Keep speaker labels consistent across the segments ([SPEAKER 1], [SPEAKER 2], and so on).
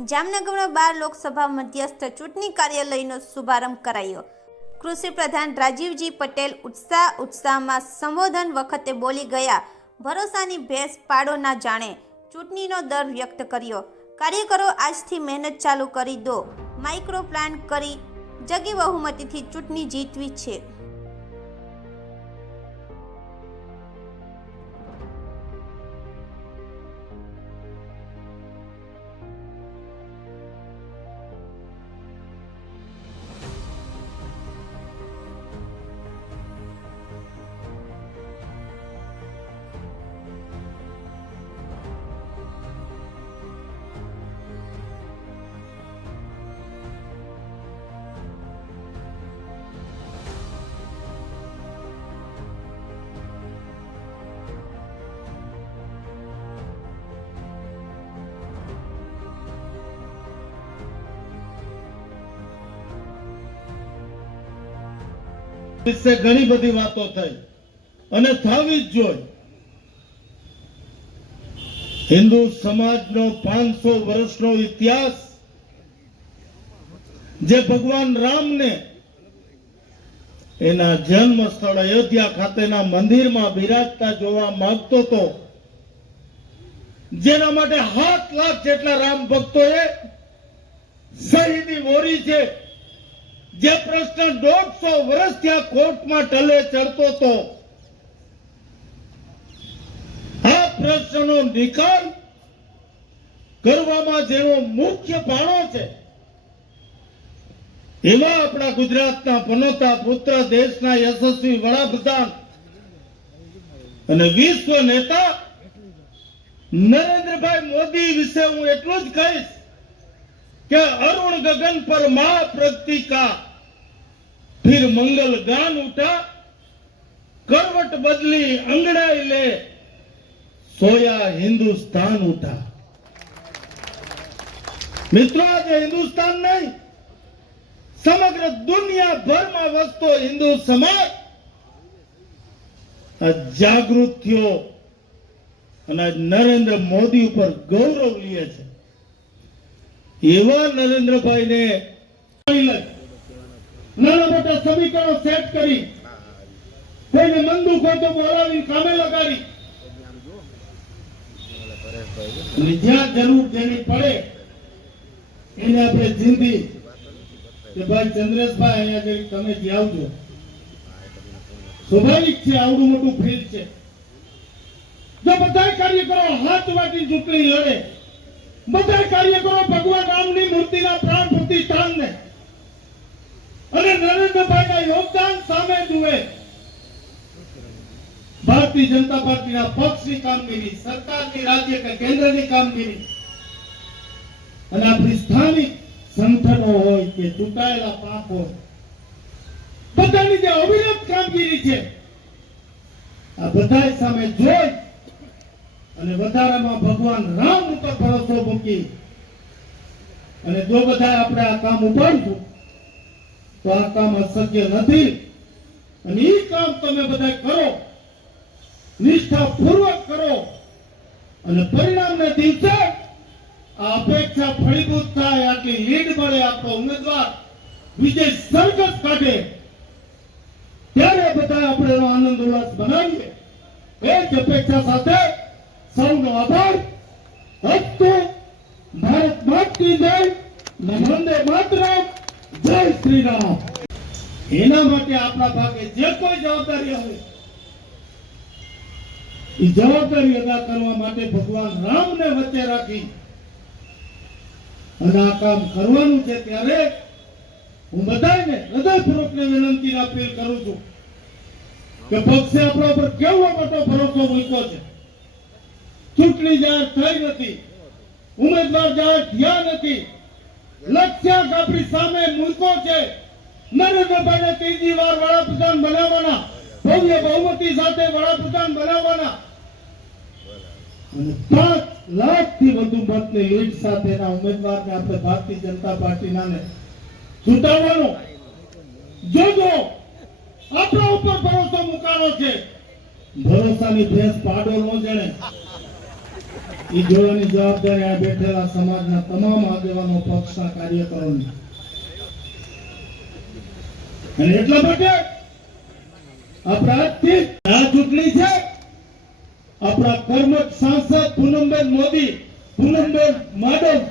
[SPEAKER 1] જામનગરમાં બાર લોકસભા મધ્યસ્થ ચૂંટણી કાર્યાલયનો શુભારંભ કરાયો. કૃષિ પ્રધાન રાજીવજી પટેલ ઉત્સાહ ઉત્સાહમાં સંબોધન વખતે બોલી ગયા, ભરોસાની ભેંસ પાડો ના જાણે. ચૂંટણીનો દર વ્યક્ત કર્યો, કાર્યકરો આજથી મહેનત ચાલુ કરી દો, માઇક્રો પ્લાન કરી જગી બહુમતીથી ચૂંટણી જીતવી છે.
[SPEAKER 2] વિશે ઘણી બધી વાતો થઈ. અને થવી જ જોઈએ હિન્દુ સમાજનો પાંચસો વર્ષનો ઇતિહાસ જે ભગવાન રામને એના જન્મ સ્થળ અયોધ્યા ખાતેના મંદિરમાં બિરાજતા જોવા માંગતો હતો, જેના માટે સાત લાખ જેટલા રામ ભક્તોએ શહીદી મોરી છે. જે પ્રશ્ન દોઢસો વર્ષથી આ કોર્ટમાં ટલે ચડતો હતો, આ પ્રશ્નનો નિકાલ કરવામાં જેનો મુખ્ય પાણો છે એવા આપણા ગુજરાતના પનોતા પુત્ર, દેશના યશસ્વી વડાપ્રધાન અને વિશ્વ નેતા નરેન્દ્રભાઈ મોદી વિશે હું એટલું જ કહીશ કે અરુણ ગગન પર મા પ્રગતિકા फिर मंगल गान उठा करवट बदली अंगड़ाई ले सोया हिंदुस्तान उठा મિત્રો આજે હિન્દુસ્તાન નહીં સમગ્ર દુનિયાભરમાં વસતો હિન્દુ સમાજ આ જાગૃત થયો અને આજ નરેન્દ્ર મોદી ઉપર ગૌરવ લે છે એવા નરેન્દ્રભાઈને નાના મોટા સમીકરણો સેટ કરી. કોઈને મંદુ તો બોલાવી, કામે લગાડી. જ્યાં જરૂર જેની પડે, એને આપણે જિંદગી કે ભાઈ ચંદ્રેશભાઈ અહીંયા જઈ તમે જે આવજો. સ્વાભાવિક છે, આવડું મોટું ફિલ્ડ છે. જો બધા કાર્યકરો હાથ વાટી ચૂંટણી લડે બધા કાર્યકરો ભગવાન રામની મૂર્તિના પ્રાણ પ્રતિષ્ઠાનને અને નરેન્દ્રભાઈના યોગદાન સામે જુએ. ભારતીય જનતા પાર્ટીના પક્ષની કામગીરી, સરકારની રાજ્ય કે કેન્દ્રની કામગીરી. અને આપણી સ્થાનિક સંગઠનો હોય કે ચૂંટાયેલા પાંખ હોય. બધાની જે અવિરત કામગીરી છે, આ બધા સામે જોઈ અને વધારામાં ભગવાન રામ ઉપર ભરોસો મૂકી. અને જો બધા આપણે આ કામ ઉપાડશું તો આ કામ અશક્ય નથી. અને એ કામ તમે બધા કરો. નિષ્ઠાપૂર્વક કરો. અને પરિણામને દિવસે આ અપેક્ષા ફળીભૂત થાય, આટલી લીડ મળે આપણો ઉમેદવાર. વિજય સરઘસ કાઢે. ત્યારે બધા આપણે એનો આનંદ ઉલ્લાસ બનાવીએ એ જ અપેક્ષા સાથે સૌનો આભાર. હસ્તુ ભારત માતની જય. ને વંદે માતરમ. જય શ્રી રામ. એના માટે આપણા ભાગે જે કોઈ જવાબદારી હોય, એ જવાબદારી અદા કરવા માટે ભગવાન રામને વચ્ચે રાખી અને આ કામ કરવાનું છે ત્યારે હું બધાને હૃદયપૂર્વકને વિનંતી અપીલ કરું છું કે પક્ષે આપણા પર કેવો મોટો ભરોસો મૂક્યો છે. ચૂંટણી જાહેર થઈ નથી, ઉમેદવાર જાહેર થયા નથી લક્ષ્યાંક આપણી સામે મૂકો છે. નરેન્દ્રભાઈને ત્રીજી વાર વડાપ્રધાન બનાવવાના. ભવ્ય બહુમતી સાથે વડાપ્રધાન બનાવવાના. અને પાંચ લાખથી વધુ મતની લીડ સાથેના ઉમેદવારને આપણે ભારતીય જનતા પાર્ટીના ને ચૂંટાવવાનો. જોજો, આપણા ઉપર ભરોસો મુકાણો છે. ભરોસાની ભેંસ પાડો નો જણે. એ જોવાની જવાબદારી આ બેઠેલા સમાજના તમામ આગેવાનો પક્ષના કાર્યકરોની. અને એટલા માટે આપણે આ ચૂંટણી છે. આપણા કર્મક સાંસદ પૂનમબેન મોદી, પૂનમબેન માડમ,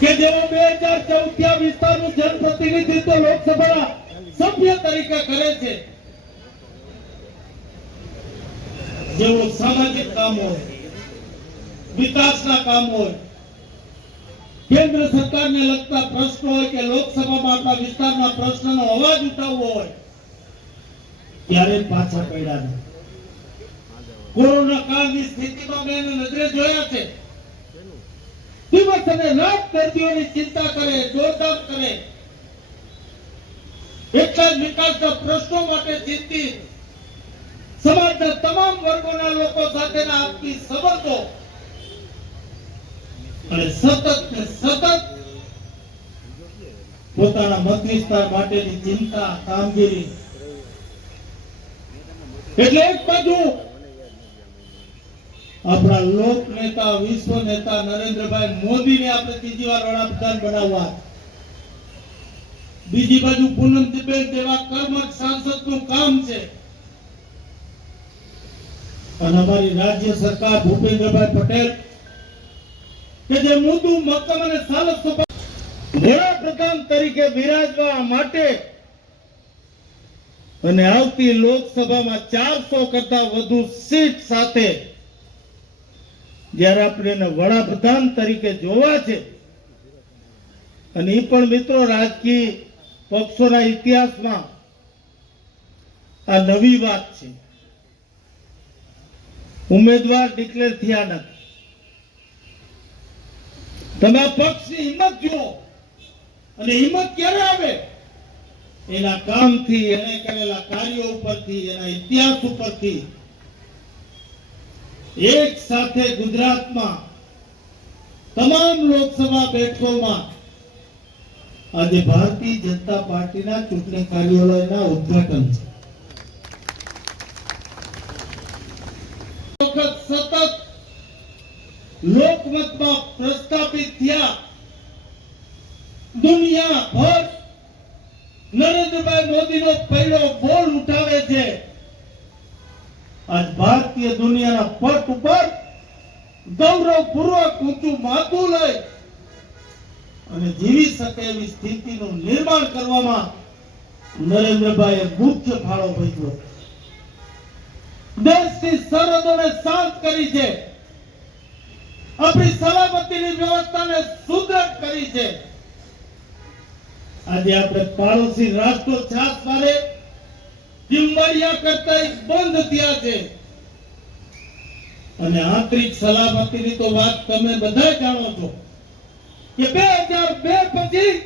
[SPEAKER 2] કે જેઓ બે હજાર ચૌદ વિસ્તારનું જનપ્રતિનિધિત્વ લોકસભાના સભ્ય તરીકે કરે છે. જેઓ સામાજિક કામ હોય, વિકાસના કામ હોય, કેન્દ્ર સરકારને લગતા પ્રશ્નો હોય કે લોકસભામાં આપણા વિસ્તારના પ્રશ્નનો અવાજ ઉઠાવવો હોય, ત્યારે પાછા પડ્યા નથી કોરોના કાળની સ્થિતિમાં મેં નજરે જોયા છે. દિવસ અને રાત દર્દીઓની ચિંતા કરે દોડધામ કરે. એટલા જ વિકાસના પ્રશ્નો માટે ચિંતિત સમાજના તમામ વર્ગોના લોકો સાથેના આપની સંબંધો અને સતત ને સતત પોતાના મત વિસ્તાર માટેની ચિંતા, કામગીરી. એટલે એક બાજુ આપણા લોક નેતા, વિશ્વ નેતા નરેન્દ્રભાઈ મોદીને આપણે ત્રીજી વાર વડાપ્રધાન બનાવવા. બીજી બાજુ પૂનમજીબેન જેવા કર્મઠ સાંસદનું કામ છે. અને અમારી રાજ્ય સરકાર ભૂપેન્દ્રભાઈ પટેલ કે જે મુદુ મક્કમ અને સાલસ વડાપ્રધાન તરીકે બિરાજવા માટે અને આવતી લોકસભામાં ચારસો કરતા વધુ સીટ સાથે જ્યારે આપણે વડાપ્રધાન તરીકે જોવા છે, અને એ પણ મિત્રો રાજકીય પક્ષોના ઇતિહાસમાં આ નવી વાત છે. ઉમેદવાર ડિક્લેર થયા નથી. તમે આ પક્ષની હિંમત જુઓ. અને હિંમત ક્યારે આવે? એના કામથી, એને કરેલા કાર્યો ઉપરથી, એના ઇતિહાસ ઉપરથી. એક સાથે ગુજરાતમાં તમામ લોકસભા બેઠકોમાં આજે ભારતીય જનતા પાર્ટીના ચૂંટણી કાર્યાલયના ઉદ્ઘાટન છે વખત સતત લોકમતમાં પ્રસ્થાપિત થયા. દુનિયાભર નરેન્દ્રભાઈ મોદીનો પહેલો બોલ ઉઠાવે છે. આજ ભારતીય દુનિયાના પટ ઉપર ગૌરવપૂર્વક ઊંચું માથું લઈ અને જીવી શકે એવી સ્થિતિનું નિર્માણ કરવામાં નરેન્દ્રભાઈએ મુખ્ય ફાળો ભજવ્યો દેશની સરહદોને શાંત કરી છે. આપણી સલામતીની વ્યવસ્થાને સુદ્રઢ કરી છે. આજે આપણે પાડોશી રાષ્ટ્રો છાસ મારે ચિંબડિયા કરતા બંધ થયા છે. અને આંતરિક સલામતીની તો વાત તમે બધા જાણો છો કે બે હજાર બે પછી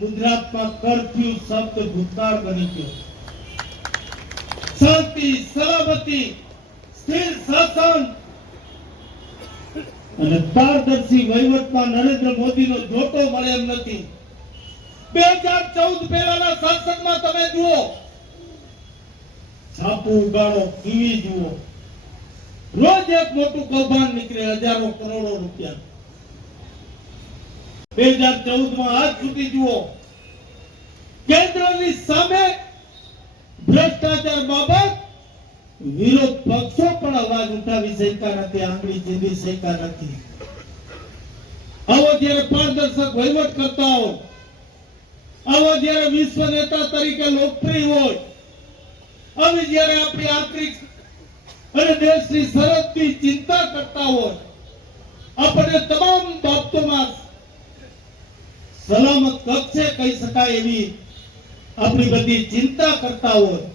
[SPEAKER 2] ગુજરાતમાં કરફ્યુ શબ્દ ભૂતકાળ બની ગયો. શાંતિ, સલામતી, સ્થિર શાસન અને પારદર્શી વહીવટમાં નરેન્દ્ર મોદીનો જોટો મળે એમ નથી. બે હજાર ચૌદ પહેલાના સંસદમાં તમે જુઓ. છાપુ ઉગાડો, ટીવી જુઓ. રોજ એક મોટું કૌભાંડ નીકળે, હજારો કરોડો રૂપિયા. બે હજાર ચૌદમાં આજ સુધી જુઓ. કેન્દ્રની સામે ભ્રષ્ટાચાર બાબત વિરોધ પક્ષો પણ અવાજ ઉઠાવી શક્યા નથી, આંગળી ચીંધી શક્યા નથી. આવો જયારે પારદર્શક વહીવટ કરતા હોય, આવો જયારે વિશ્વ નેતા તરીકે લોકપ્રિય હોય આવી જયારે આપણી આંતરિક અને દેશની સરહદની ચિંતા કરતા હોય, આપણે તમામ બાબતોમાં સલામત કક્ષે કહી શકાય એવી આપણી બધી ચિંતા કરતા હોય.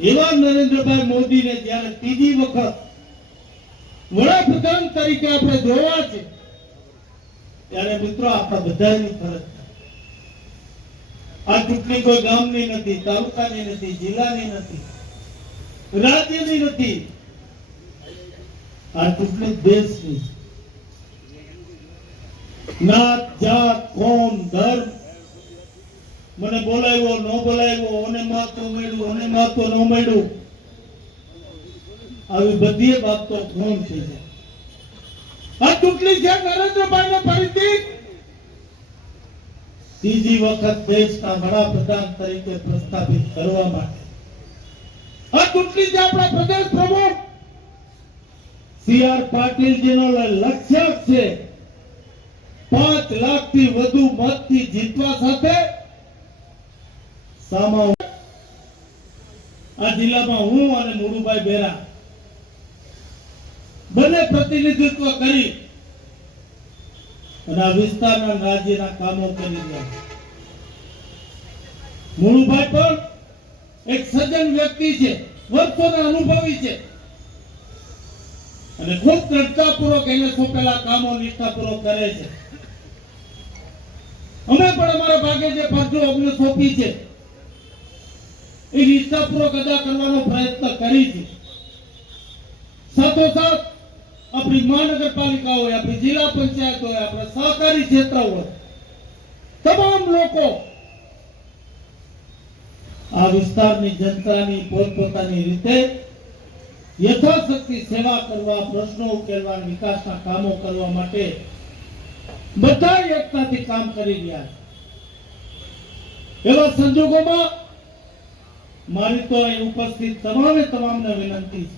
[SPEAKER 2] એવા નરેન્દ્રભાઈ મોદીને જ્યારે ત્રીજી વખત વડાપ્રધાન તરીકે આપણે જોવા છે, ત્યારે મિત્રો આપણા બધાની ફરજ આ ચૂંટણી કોઈ ગામની નથી, તાલુકાની નથી, જિલ્લાની નથી, રાજ્યની નથી. આ ચૂંટણી દેશની. નાત, જાત કોમ ધર્મ મને બોલાવ્યો, ન બોલાવ્યો, ઓને મહત્વ મળ્યું, ઓને મહત્વ ન મળ્યું. આવી બધી બાબતો ગૌણ થઈ આ ચૂંટણી છે નરેન્દ્રભાઈને ફરીથી. ત્રીજી વખત દેશના વડાપ્રધાન તરીકે પ્રસ્થાપિત કરવા માટે. આ ચૂંટણી છે આપણા પ્રદેશ પ્રમુખ. સી આર પાટીલજીનો લક્ષ્યાંક છે. પાંચ લાખથી વધુ મતથી જીતવા સાથે સામા આ જિલ્લામાં હું અને મુળુભાઈ બેરા બંને પ્રતિનિધિત્વ કરી અને આ વિસ્તારના રાજ્યના કામો કરી રહ્યા. છે. પણ એક સજ્જન વ્યક્તિ છે, વર્ષોના અનુભવી છે. અને ખૂબ દ્રઢતાપૂર્વક એને સોંપેલા કામો નિષ્ઠાપૂર્વક કરે છે. અમે પણ અમારા ભાગે જે ફરજો અમને સોંપી છે એ નિષ્ઠાપૂર્વક અદા કરવાનો પ્રયત્ન કરી છે. સાથોસાથ આપણી મહાનગરપાલિકા હોય આપણી જિલ્લા પંચાયત હોય આપણા સહકારી ક્ષેત્ર હોય તમામ લોકો આ વિસ્તારની જનતાની પોતપોતાની રીતે યથાશક્તિ સેવા કરવા, પ્રશ્નો ઉકેલવા, વિકાસના કામો કરવા માટે બધા એકતાથી કામ કરી રહ્યા છે. એવા સંજોગોમાં મારી તો અહીં ઉપસ્થિત તમામે તમામને વિનંતી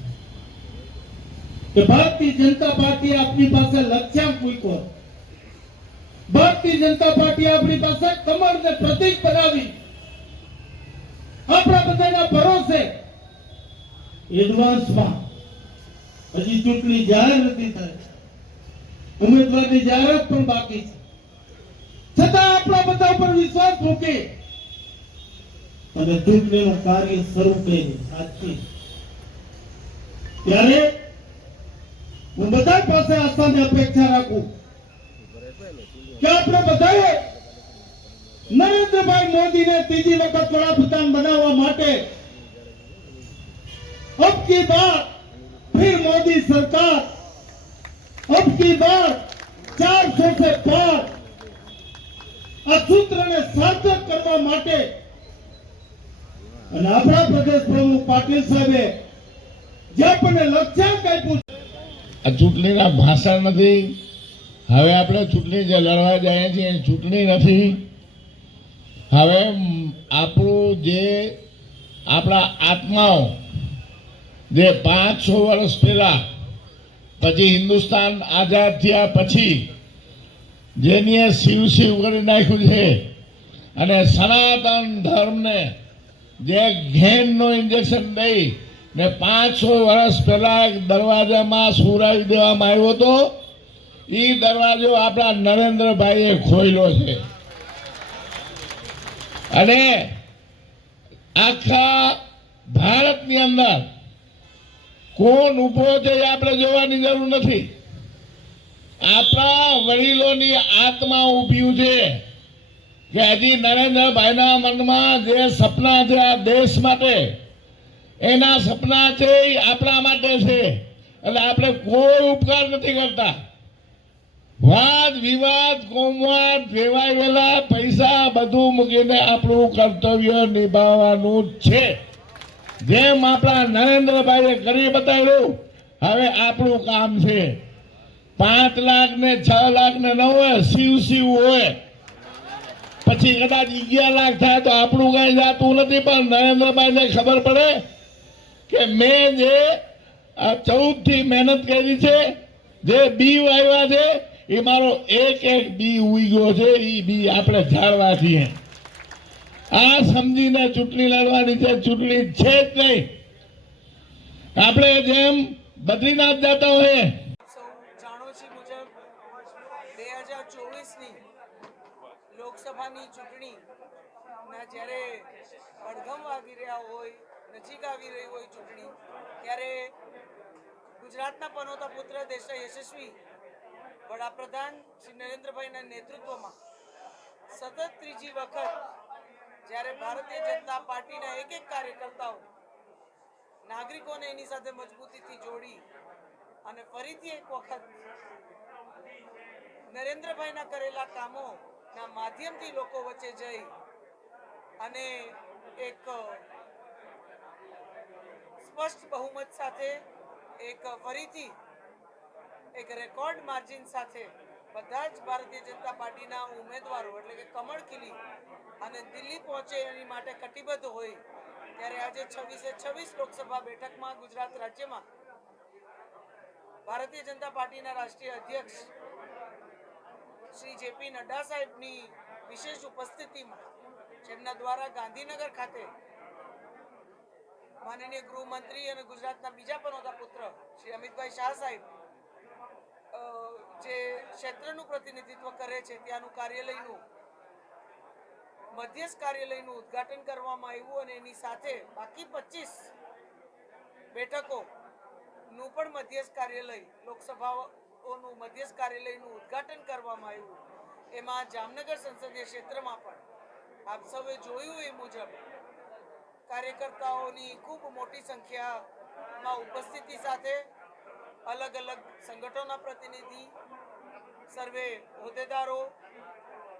[SPEAKER 2] છે કે ભારતીય જનતા પાર્ટી આપની પાસે લક્ષ્યાંક મૂક્યો ભારતીય જનતા પાર્ટી આપણી પાસે કમરને પ્રતિક બનાવી. આપણા બધાના ભરોસે એડવાન્સમાં હજી ચૂંટણી જાહેર નથી થઈ. ઉમેદવારની જાહેરાત પણ બાકી છે. છતાં આપણા બધા પર વિશ્વાસ મૂકી અને ચૂંટણીનું કાર્ય શરૂ કર્યું આજથી ત્યારે હું બધા પાસે આસ્થાની અપેક્ષા રાખું કે આપણે બધાએ નરેન્દ્રભાઈ મોદીને ત્રીજી વખત વડાપ્રધાન બનાવવા માટે अब की बार फिर मोदी सरकार अब की बार चार सौ से पार આ સૂત્રને સાર્થક કરવા માટે અને આપણા પ્રદેશ પ્રમુખ પાટીલ સાહેબે જે આપણને લક્ષ્યાંક આપ્યું
[SPEAKER 3] આ ચૂંટણીના ભાષણ નથી. હવે આપણે ચૂંટણી જે લડવા જઈએ છીએ. ચૂંટણી નથી. હવે આપણું જે આપણા આત્માઓ, જે પાંચસો વર્ષ પહેલા, પછી હિન્દુસ્તાન આઝાદ થયા પછી, જેની શિવ શિવ કરી નાખ્યું છે અને સનાતન ધર્મને જે ઘેનનો ઇન્જેક્શન દઈ ને પાંચસો વર્ષ પહેલા દરવાજામાં સુરાવી દેવામાં આવ્યો હતો. એ દરવાજો આપણા નરેન્દ્રભાઈએ ખોલ્યો છે. અને આખા ભારતની અંદર કોણ ઊભો છે એ આપણે જોવાની જરૂર નથી. આપણા વડીલોની આત્મા ઊભી છે. કે હજી નરેન્દ્રભાઈના મનમાં જે સપના છે આ દેશ માટે, એના સપના છે એ આપણા માટે છે. એટલે આપણે કોઈ ઉપકાર નથી કરતા. વાદ, વિવાદ, કોમવાદ ફેવાયેલા પૈસા બધું મૂકીને આપણું કર્તવ્ય નિભાવવાનું છે. જેમ આપણા નરેન્દ્રભાઈએ કરી બતાવ્યું, હવે આપણું કામ છે. પાંચ લાખ ને છ લાખ ને નવ શિવ શિવ હોય. પછી કદાચ અગિયાર લાખ થાય તો આપણું કઈ જાતું નથી, પણ નરેન્દ્રભાઈને ખબર પડે કે મેં જે ચૌદથી મહેનત કરી છે, જે બી વાવ્યા છે, એ મારો એક એક બી ઉગ્યો છે, એ બી આપણે ઝાડવા છીએ. આ સમજીને ચૂંટણી લડવાની છે, ચૂંટણી છે જ નહીં. આપણે જેમ બદ્રીનાથ જતા હોય
[SPEAKER 4] બે હજાર ચોવીસની લોકસભાની ચૂંટણીના જ્યારે પડઘમ આવી રહ્યા હોય, નજીક આવી રહી હોય ચૂંટણી, ત્યારે ગુજરાતના પનોતા પુત્ર દેશના યશસ્વી વડાપ્રધાન શ્રી નરેન્દ્રભાઈના નેતૃત્વમાં સતત ત્રીજી વખત જ્યારે ભારતીય જનતા પાર્ટીના એક એક કાર્યકર્તાઓ નાગરિકોને એની સાથે મજબૂતીથી જોડી અને ફરીથી એક વખત નરેન્દ્રભાઈના કરેલા કામોના માધ્યમથી લોકો વચ્ચે જઈ અને એક સ્પષ્ટ બહુમત સાથે એક ફરીથી એક રેકોર્ડ માર્જિન સાથે બધા જ ભારતીય જનતા પાર્ટીના ઉમેદવારો, એટલે કે કમળ ખીલી અને દિલ્હી પહોંચે એની માટે કટિબદ્ધ હોય, ત્યારે આજે છવ્વીસે છવ્વીસ લોકસભા બેઠકમાં ગુજરાત રાજ્યમાં ભારતીય જનતા પાર્ટીના રાષ્ટ્રીય અધ્યક્ષ શ્રી જેપી નડ્ડા સાહેબની વિશેષ ઉપસ્થિતિમાં, જેમના દ્વારા ગાંધીનગર ખાતે માનનીય ગૃહમંત્રી અને ગુજરાતના બીજા પનોતા પુત્ર શ્રી અમિતભાઈ શાહ સાહેબ જે ક્ષેત્રનું પ્રતિનિધિત્વ કરે છે, ત્યાંનું કાર્યાલયનું, મધ્યસ્થ કાર્યાલયનું ઉદ્ઘાટન કરવામાં આવ્યું અને એની સાથે બાકી પચીસ બેઠકો નું પણ મધ્યસ્થ કાર્યાલય લોકસભાઓનું મધ્યસ્થ કાર્યાલયનું ઉદ્ઘાટન કરવામાં આવ્યું. એમાં જામનગર સંસદીય ક્ષેત્રમાં પણ આપ સૌએ જોયું એ મુજબ કાર્યકર્તાઓની ખૂબ મોટી સંખ્યામાં ઉપસ્થિતિ સાથે અલગ અલગ સંગઠનોના પ્રતિનિધિ, સર્વે હોદ્દેદારો,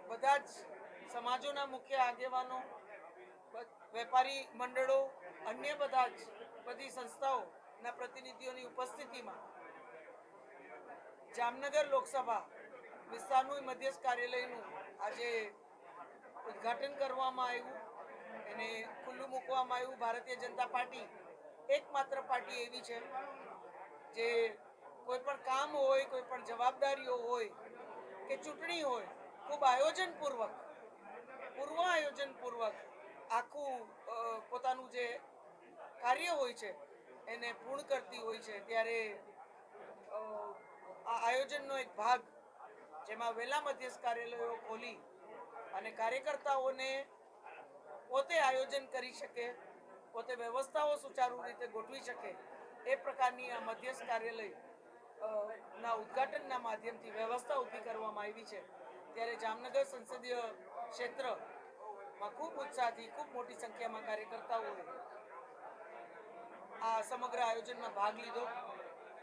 [SPEAKER 4] બધા જ સમાજોના મુખ્ય આગેવાનો વેપારી મંડળો, અન્ય બધા જ બધી સંસ્થાઓના પ્રતિનિધિઓની ઉપસ્થિતિમાં જામનગર લોકસભા વિસ્તારનું મધ્યસ્થ કાર્યાલયનું આજે ઉદ્ઘાટન કરવામાં આવ્યું. એને ખુલ્લું મૂકવામાં આવ્યું. ભારતીય જનતા પાર્ટી એકમાત્ર પાર્ટી એવી છે જે કોઈ પણ કામ હોય, કોઈ પણ જવાબદારીઓ હોય કે ચૂંટણી હોય, ખૂબ આયોજનપૂર્વક પૂર્વ આયોજનપૂર્વક આખું પોતાનું જે કાર્ય હોય છે, એને પૂર્ણ કરતી હોય છે. ત્યારે આયોજનનો એક ભાગ જેમાં વહેલા મધ્યસ્થ કાર્યાલયો ખોલી અને કાર્યકર્તાઓને પોતે આયોજન કરી શકે, પોતે વ્યવસ્થાઓ સુચારુ રીતે ગોઠવી શકે એ પ્રકારની આ મધ્યસ્થ કાર્યાલય ના ઉદ્ઘાટનના માધ્યમથી વ્યવસ્થા ઊભી કરવામાં આવી છે. ત્યારે જામનગર સંસદીય ક્ષેત્રમાં ખૂબ ઉત્સાહથી, ખૂબ મોટી સંખ્યામાં કાર્યકર્તાઓએ આ સમગ્ર આયોજનમાં ભાગ લીધો.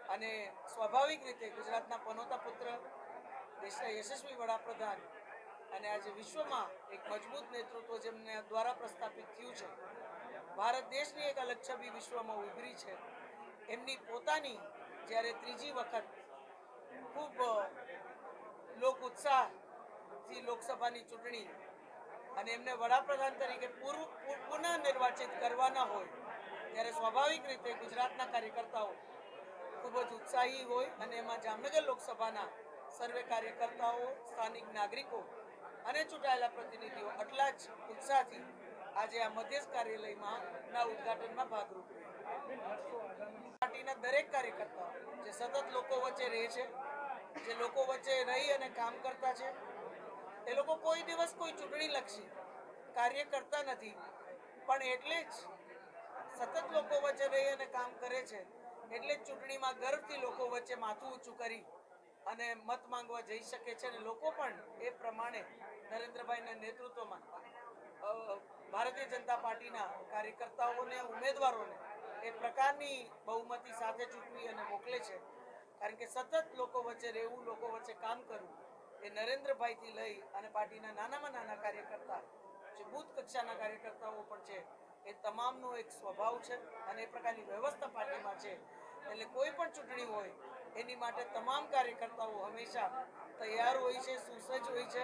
[SPEAKER 4] અને સ્વાભાવિક રીતે ગુજરાતના પનોતા પુત્ર દેશના યશસ્વી વડાપ્રધાન અને આજે વિશ્વમાં એક મજબૂત નેતૃત્વ જેમને દ્વારા પ્રસ્થાપિત થયું છે. ભારત દેશની એક અલગ છબી વિશ્વમાં ઉભરી છે. એમની પોતાની જ્યારે ત્રીજી વખત ખૂબ લોક ઉત્સાહથી લોકસભાની ચૂંટણી અને એમને વડાપ્રધાન તરીકે પૂર્વ પુનઃ નિર્વાચિત કરવાના હોય, ત્યારે સ્વાભાવિક રીતે ગુજરાતના કાર્યકર્તાઓ ખૂબ જ ઉત્સાહી હોય અને એમાં જામનગર લોકસભાના સર્વે કાર્યકર્તાઓ, સ્થાનિક નાગરિકો અને ચૂંટાયેલા પ્રતિનિધિઓ આટલા જ ઉત્સાહથી આજે આ મધ્યસ્થ કાર્યાલયમાં ના ઉદઘાટનમાં ભાગરૂપ. પાર્ટીના દરેક કાર્યકર્તાઓ, જે સતત લોકો વચ્ચે રહે છે, જે લોકો વચ્ચે રહી અને કામ કરતા છે, એ લોકો કોઈ દિવસ કોઈ ચૂંટણીલક્ષી કાર્ય કરતા નથી પણ એટલે જ સતત લોકો વચ્ચે રહી અને કામ કરે છે એટલે જ ચૂંટણીમાં ગર્વથી લોકો વચ્ચે માથું ઊંચું કરી અને મત માંગવા જઈ શકે છે અને લોકો પણ એ પ્રમાણે નરેન્દ્રભાઈના નેતૃત્વમાં ભારતીય જનતા પાર્ટીના કાર્યકર્તાઓને, ઉમેદવારોને એ પ્રકારની બહુમતી સાથે ચૂંટવી અને મોકલે છે. કારણ કે સતત લોકો વચ્ચે રહેવું, લોકો વચ્ચે કામ કરવું એ નરેન્દ્રભાઈથી લઈ અને પાર્ટીના નાનામાં નાના કાર્યકર્તા, જે બુથ કક્ષાના કાર્યકર્તાઓ પણ છે, એ તમામનો એક સ્વભાવ છે અને એ પ્રકારની વ્યવસ્થા પાર્ટીમાં છે. એટલે કોઈ પણ ચૂંટણી હોય, એની માટે તમામ કાર્યકર્તાઓ હંમેશા તૈયાર હોય છે, સુસજ્જ હોય છે.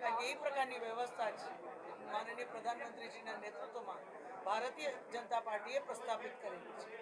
[SPEAKER 4] કારણ કે એ પ્રકારની વ્યવસ્થા જ માનનીય પ્રધાનમંત્રીજીના નેતૃત્વમાં ભારતીય જનતા પાર્ટીએ પ્રસ્થાપિત કરેલી છે.